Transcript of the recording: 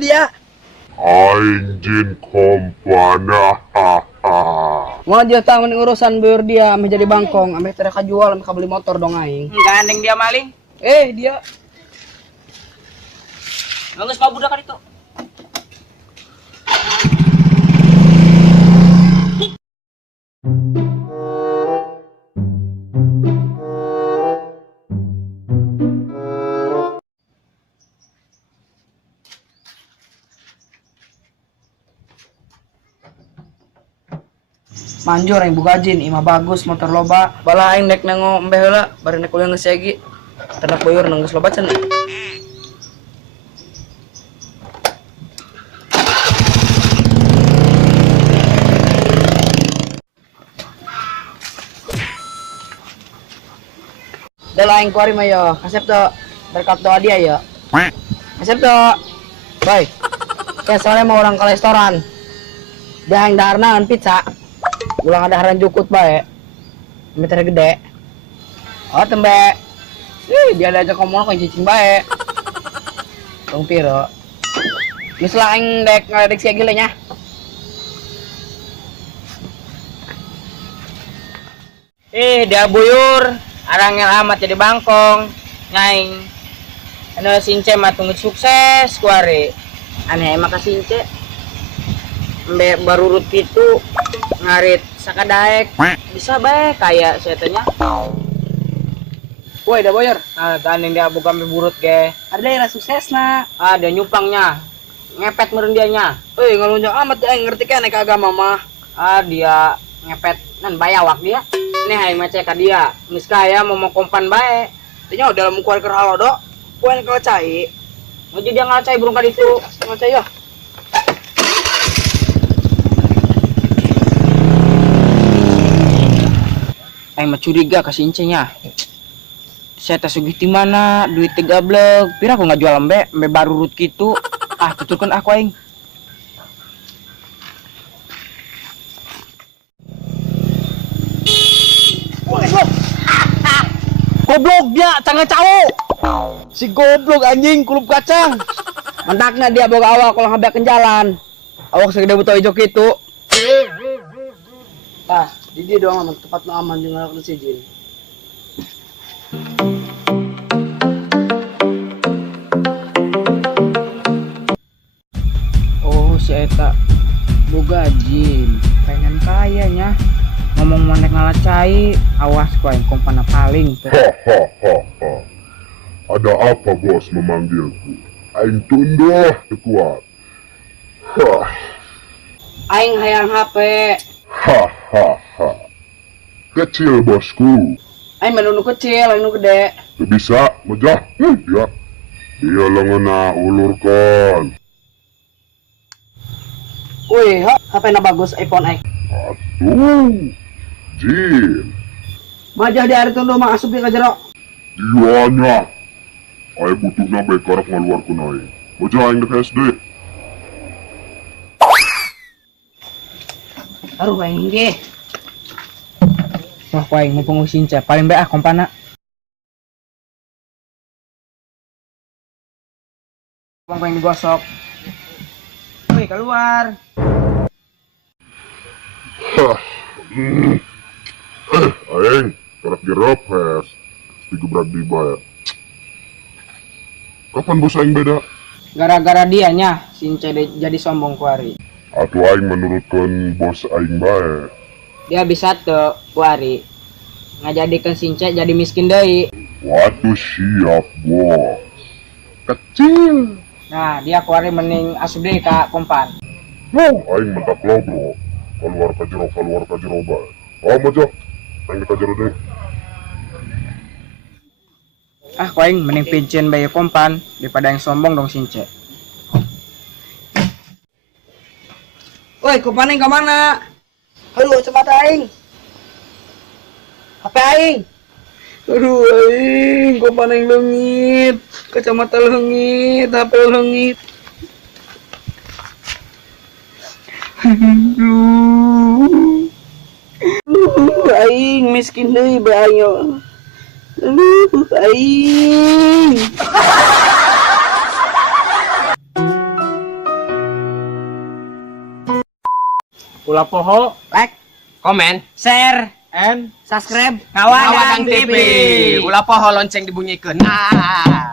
dia. Aing jin kompan. Mau aja tangan urusan beur dia ame jadi bangkong, ame teu kajual, ame kabeli motor dong aing. Gandeng dia maling. Dia Bagus kau budak itu. manjur yang bugajin, imah bagus motor loba. Bala aing nek nengo embeh heula, bari nek kuliah geus segi. Ternak boyor nang geus loba cenah. Dah aing kuari mah yo, kasep tuh berkat doa dia ya. Kasep tuh. Boy. Ya soalnya mau orang ke restoran. Dia yang daharna kan pizza. Ulang ada haran jukut bae. Meter gede. Oh tembe. Dia diajak ngomong kan cicing bae. Tong piro. Geus lah aing dek ngaledek sia gile nya. Dia buyur. Arangel amat jadi bangkong. Ngaing. Anu since mah tunggu sukses kuari. Aneh emang ka since. Mbe barurut kitu ngarit sakadaek bisa bae kayak saya tanya. Woi dah boyor. Gandeng dia boga mbe burut ge. Ada yang suksesna. Dia nyupangnya. Ngepet meureun dianya. Ngalunjak amat aing ngerti kan nek agama mah. Dia ngepet nan bayawak dia. Nih aing mah cek ka dia. Geus kaya mau kompan bae. Teh nya dalam kuar keur halodo. Poen kalau cai. Mau jadi dia ngalacai burung ka ditu. Ngacai ya. Aing mah curiga ka sincenya. Saya teh sugih ti mana, duit teh gablek. Pira aku ngajual embe barurut kitu. Tuturkeun aku aing. Goblok dia, canggah cawo. Si goblok anjing kulub kacang. Mantakna dia boga awak kalau ngabeakeun jalan. Awak segede buto ijo kitu. Di dia doang aman, tempat nu aman jeung ngarak si jin. Oh, si eta boga jin. Pengen kayanya. Ngomong manek ngalacai, awas ku aing kompana paling. Ada apa bos memanggilku? Aing tunduh kuat. Aing hayang HP. Kecil bosku. Aing menu kecil, aing nu gede. Bisa, mejah. Ya. Dia lengan ulurkan. Wih, HP na bagus iPhone aing. Atuh. Jin. Majah di hari tunduh mah asup di ka jero. Dianya. Aing butuhna bae karep ngaluarkeun aing. Mejah aing dek SD. Aduh aing ge. Wah, ku aing mumpung since paling bae kompana. Bang pengen digosok. Woi, keluar. Aing karep gerep hes. Digebrak di bae. Kapan bos aing beda? Gara-gara dianya since jadi sombong kuari. Atuh aing menurutkeun bos aing bae. Dia bisa tuh kuari ngajadikeun since jadi miskin deui. Waduh siap bos. Kecil. Nah, dia kuari mending asup deui ka kompan. Aing mentak lo bro. Keluar ka jero bae. Mejah. Aing ka jero deui. Ku aing mending pincin bae kompan daripada yang sombong dong since. Woi, kompan aing ka mana? Halo, cepat aing. HP aing. Aduh aing, kompan aing leungit. Kacamata leungit, HP leungit. Aing miskin deui bae aing. Aing. Ulah poho, like, komen, Share. and subscribe. Kawadan Kawadan TV. TV. Ulah poho lonceng dibunyikan. Ah.